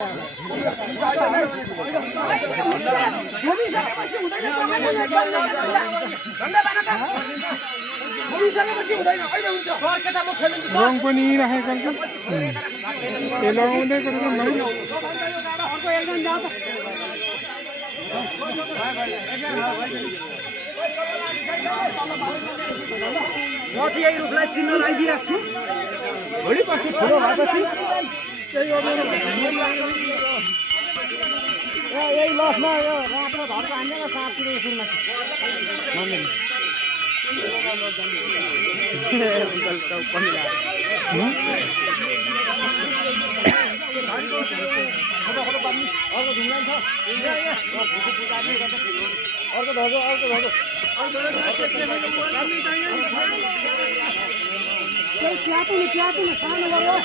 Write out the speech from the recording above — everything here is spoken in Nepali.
रङ पनि राखेको छ ए लगाउँदै गरेको म चाहिँ यही रुखलाई चिन्ह लगाइदिएको छु भोलि पर्सि ठुलो भएपछि यही लसमा यो रातो धर्को हानेर साँपतिर सुनमा च्यापुन सानो गऱ्यो